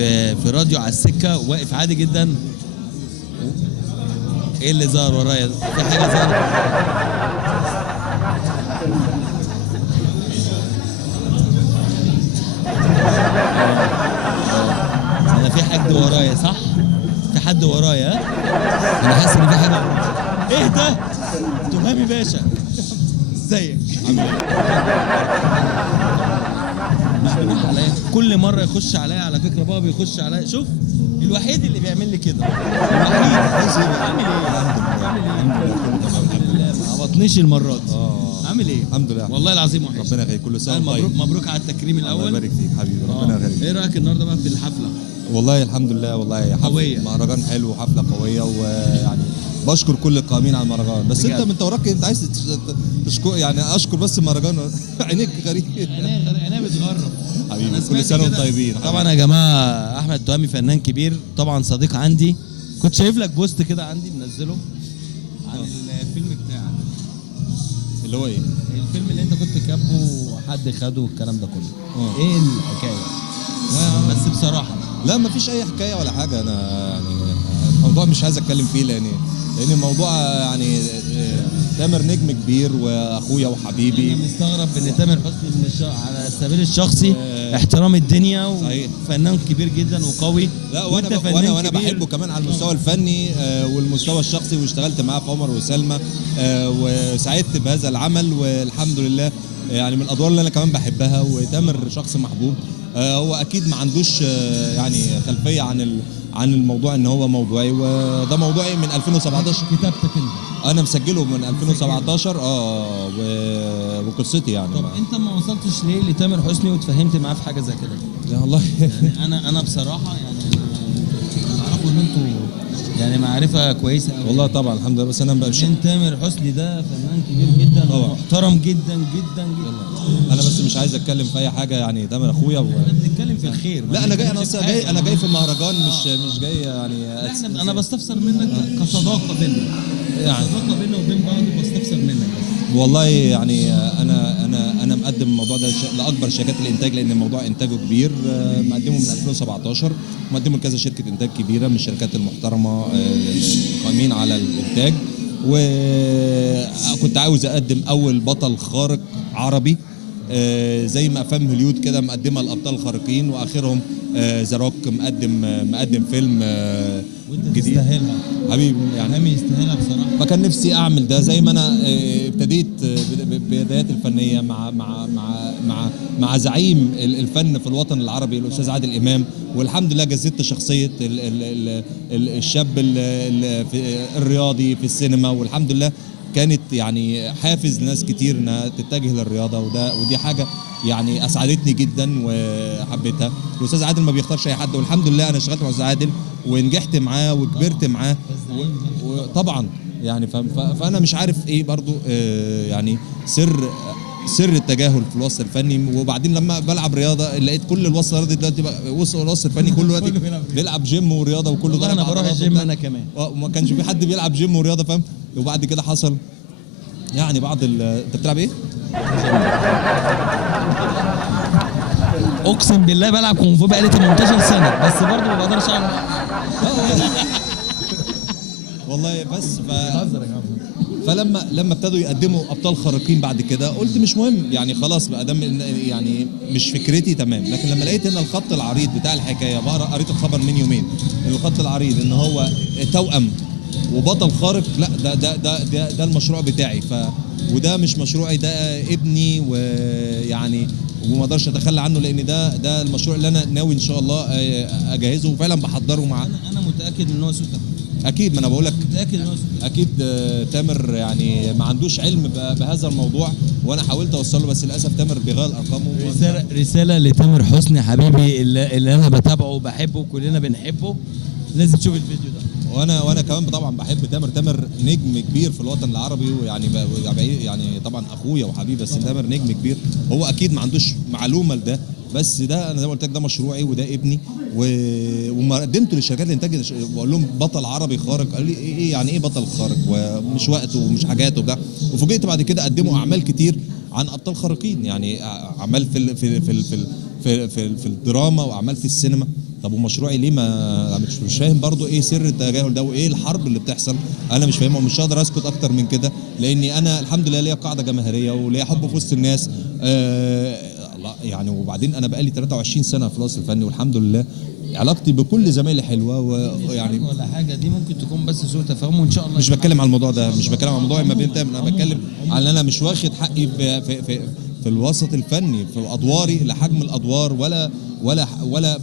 في راديو على السكه واقف عادي جدا. ايه اللي ظهر ورايا؟ في حاجه ظهرت. انا في حد ورايا، صح؟ في حد ورايا. انا حاسس ان في حاجه ورايا. ايه ده؟ تهامي باشا، ازيك؟ مش بيروح عليا كل مره يخش عليا، على فكره بابا بيخش عليا. شوف الوحيد اللي بيعمل لي كده، الوحيد. عامل ايه؟ الحمد لله ما عبطنيش المره دي. عامل ايه؟ الحمد لله والله العظيم وحش. ربنا يخليك، كل سنه وانت مبروك طيب. مبروك على التكريم الاول. الله يبارك فيك حبيبي، ربنا يخليك. ايه رايك النهارده بقى في الحفله؟ والله الحمد لله، والله قوية. مهرجان حلو وحفله قويه، ويعني بشكر كل القائمين على المهرجان. بس بجد. انت وراك، انت عايز تشكر يعني اشكر بس المهرجان. عينيك غريب. عينيا بتغرب حبيبي أنا كل سمعت سنه وانتم كده. طيبين. طبعا يا جماعه احمد تهامي فنان كبير، طبعا صديق عندي. كنت شايف لك بوست كده عندي منزله عن الفيلم بتاعك، اللي هو ايه؟ الفيلم اللي انت كنت كاتبه حد خده والكلام ده كله. ايه الحكايه؟ بس بصراحه لا مفيش اي حكايه ولا حاجه. انا يعني الموضوع مش عايز اتكلم فيه، لان الموضوع يعني تامر نجم كبير واخويا وحبيبي. انا مستغرب ان تامر حسني من على السبيل الشخصي احترام الدنيا وفنان كبير جدا وقوي. لا وانا كبير. بحبه كمان على المستوى الفني والمستوى الشخصي، واشتغلت معاه في عمر وسلمى وسعدت بهذا العمل والحمد لله. يعني من الادوار اللي انا كمان بحبها، وتامر شخص محبوب. هو اكيد ما عندوش يعني خلفيه عن الموضوع ان هو موضوعي، وده موضوعي من 2017. كتابتك انت؟ انا مسجله من 2017 وقصتي يعني. طب انت ما وصلتش ليه لتامر حسني واتفاهمت معاه في حاجه زي كده؟ يا والله يعني انا بصراحه يعني انا اعرفه ان انتوا يعني معرفه كويسه قوي. والله طبعا الحمد لله. بس انا مش عشان تامر حسني ده فنان كبير جدا طبعا. ومحترم جدا جدا جدا. انا بس مش عايز اتكلم في اي حاجه، يعني تامر اخويا احنا بنتكلم في الخير. لا انا جاي، انا جاي في المهرجان، مش جاي يعني انا بستفسر منك كصداقه بينا، يعني صداقه بينا وبين بعض، بستفسر منك بس. والله يعني انا مقدم الموضوع ده لاكبر شركات الانتاج، لان الموضوع انتاجه كبير. مقدمه من 2017، مقدمه لكذا شركه انتاج كبيره من الشركات المحترمه القائمين على الانتاج. وكنت عاوز اقدم اول بطل خارق عربي، زي ما افلام هوليود كده مقدمه الابطال الخارقين، واخرهم ذا روك مقدم فيلم جديد. تستاهلها حبيبي يعني. تامر يستاهلها بصراحه. فكان نفسي اعمل ده زي ما انا ابتديت بداياتي الفنيه مع زعيم الفن في الوطن العربي الاستاذ عادل امام، والحمد لله جسدت شخصيه الشاب الرياضي في السينما، والحمد لله كانت يعني حافز لناس كتير انها تتجه للرياضه، ودي حاجه يعني اسعدتني جدا وحبيتها. الاستاذ عادل ما بيختارش اي حد، والحمد لله انا اشتغلت مع الاستاذ عادل ونجحت معاه وكبرت معاه. وطبعا يعني فانا مش عارف ايه برضو يعني سر التجاهل في الوسط الفني. وبعدين لما بلعب رياضه لقيت كل الوسط الرياضي دلوقتي الوسط الفني كله دلوقتي بيلعب جيم ورياضه، وكله ضرب. انا بروح الجيم انا كمان. وما كانش في حد بيلعب جيم ورياضه، فاهم؟ وبعد كده حصل يعني بعض انت بتلعب ايه؟ اقسم بالله بلعب كونغ فو بقالي 18 سنه، بس برضه ما بقدرش اعمل. والله بس فلما ابتدوا يقدموا ابطال خارقين بعد كده قلت مش مهم يعني، خلاص بقى دم يعني مش فكرتي تمام. لكن لما لقيت ان الخط العريض بتاع الحكايه، قريت الخبر من يومين، الخط العريض ان هو توأم وبطل خارق، لا ده المشروع بتاعي. وده مش مشروعي، ده ابني، ويعني وما اقدرش اتخلى عنه، لان ده المشروع اللي انا ناوي ان شاء الله اجهزه، وفعلا بحضره مع. انا متاكد ان هو سوتك. اكيد، ما انا بقول لك متاكد ان هو سوتك. اكيد. تامر يعني ما عندوش علم بهذا الموضوع، وانا حاولت اوصله، بس للاسف تامر بيغير ارقامه. رساله لتامر حسني حبيبي اللي انا بتابعه وبحبه وكلنا بنحبه، لازم تشوف الفيديو ده. وانا كمان طبعا بحب تامر نجم كبير في الوطن العربي، ويعني يعني طبعا اخويا وحبيبي، بس تامر نجم كبير. هو اكيد ما عندوش معلومه لده، بس ده انا زي ما قلت لك ده مشروعي وده ابني. وما قدمته للشركات الانتاج بقول لهم بطل عربي خارق، قالوا لي ايه يعني ايه بطل خارق ومش وقته ومش حاجاته وبتاع. وفوجئت بعد كده قدموا اعمال كتير عن ابطال خارقين، يعني اعمال في الدراما واعمال في السينما. طب ومشروعي ليه ما مش فاهم برضو ايه سر التجاهل ده وايه الحرب اللي بتحصل؟ انا مش فاهمها ومش هقدر اسكت اكتر من كده، لاني انا الحمد لله ليا قاعده جماهيريه وليا حب في وسط الناس. الله يعني. وبعدين انا بقالي 23 سنه في الوسط الفني والحمد لله علاقتي بكل زمايلي حلوه، ويعني ولا حاجه، دي ممكن تكون بس سوء تفاهم، وان شاء الله مش بتكلم على الموضوع ده، مش بتكلم على الموضوع ما بين انا بتكلم على ان انا مش واخد حقي في الوسط الفني في ادواري لحجم الادوار ولا